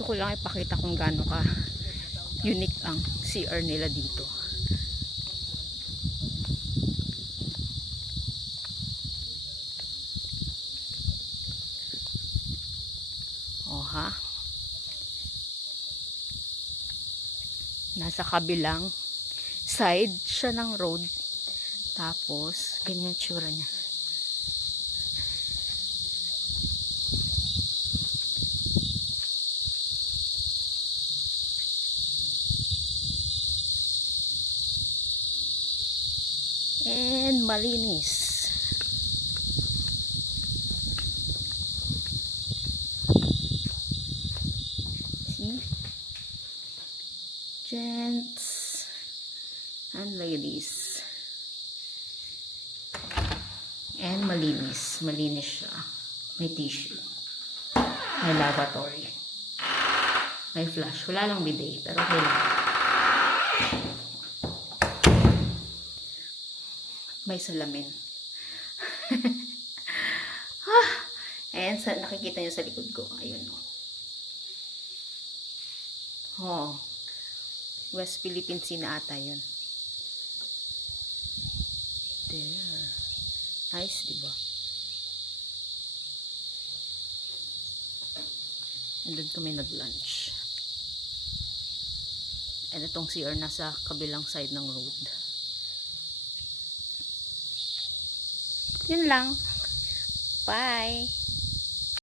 Gusto ko lang ipakita kung gaano ka unique ang CR nila dito. Oh ha. Nasa kabilang side siya ng road. Tapos, ganyan tsura niya. And malinis. See? Gents and ladies. And malinis. Malinis siya. May tissue. May lavatory. May flush. Wala lang bidet. Pero okay lang. May salamin. And nakikita nyo sa likod ko. Ayun o. Oh. West Philippine Sea na ata yun. There. Nice, diba? And doon kami nag-lunch. And itong CR nasa kabilang side ng road. Yun lang. Bye!